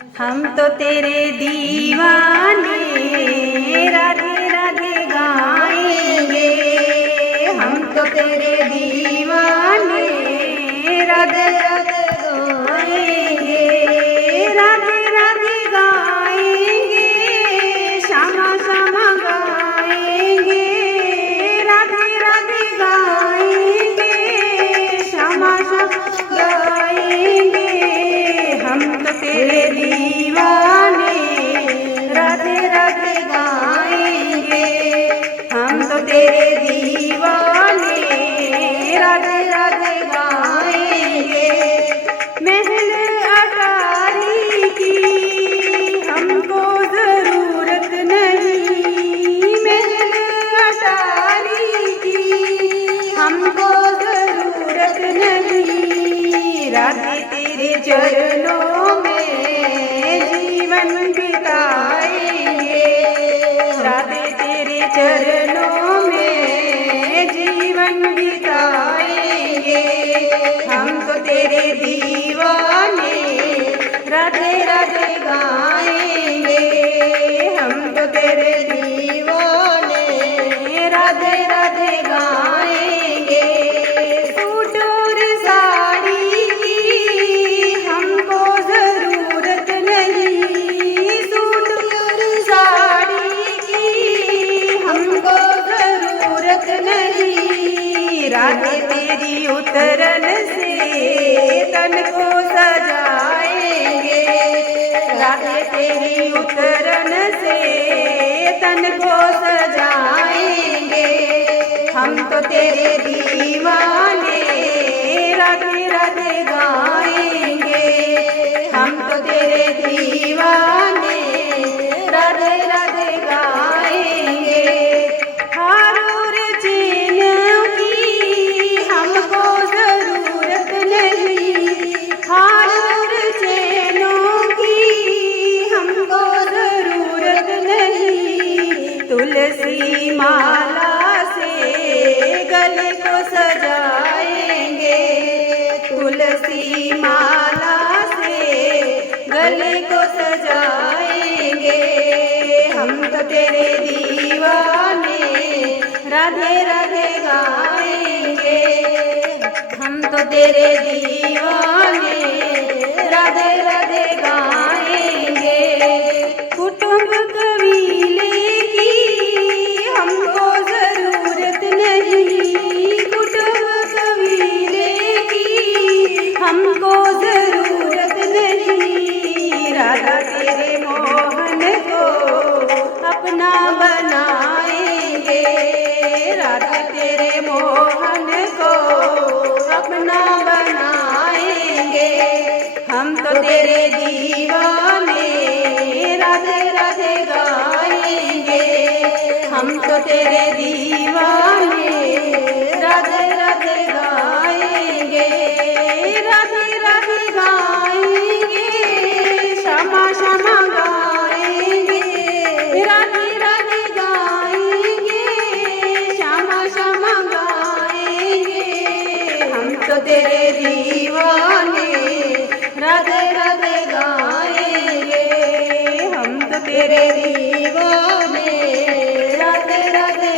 हम तो तेरे दीवाने, राधे राधे गाएंगे। हम तो तेरे दीवाने, राधे राधे गाएंगे। राधे राधे गाएंगे, श्यामा श्यामा गाएंगे। राधे राधे गाएंगे, श्यामा श्यामा गाएंगे। हम तो तेरे दीवाने, राधे राधे गाएंगे। हम तो तेरे दीवाने, राधे राधे गाएंगे। महल अटारी की हमको जरूरत नहीं। महल अटारी की हमको जरूरत नहीं। राधे तेरे चरणों में जीवन बिताएंगे। राधे तेरे चरणों में जीवन बिताएंगे। हम तो तेरे दीवाने, राधे राधे गाएंगे। हम तो तेरे दीवाने, राधे राधे गाएंगे। सूट और साड़ी की हमको जरूरत नहीं। सूट और साड़ी की हमको जरूरत नहीं। राधे तेरी उतरन से तन को सजाएंगे। राधे तेरी उतरन से तन को सजाएंगे। हम तो तेरे दीवाने, राधे राधे गाएंगे। हम तो तेरे दीवाने, राधे राधे गाएंगे। हार और चेनों की हमको जरूरत नहीं। हार और चेनों की हमको जरूरत नहीं। तुलसी माला से गले को सजाएंगे। तुलसी माला से गले को सजाएंगे। हम तो तेरे दीवाने, राधे राधे गाएंगे। हम तो तेरे दीवाने, राधे राधे गाएंगे। कुटुंब कबीले की हमको जरूरत नहीं। कुटुंब कबीले की हमको जरूरत नहीं। राधा तेरे मोहन को अपना बनाएंगे। राधा तेरे मोहन को अपना बनाएंगे। हम तो तेरे दीवाने, राधे राधे गाएंगे। हम तो तेरे दीवाने, राधे राधे गाएंगे। राधे राधे गाएंगे, श्यामा श्यामा गाएंगे। राधे राधे गाएंगे, श्यामा श्यामा गाएंगे। हम तो तेरे दीवाने, राधे राधे गाएंगे। हम तो तेरे दीवाने, राधे राधे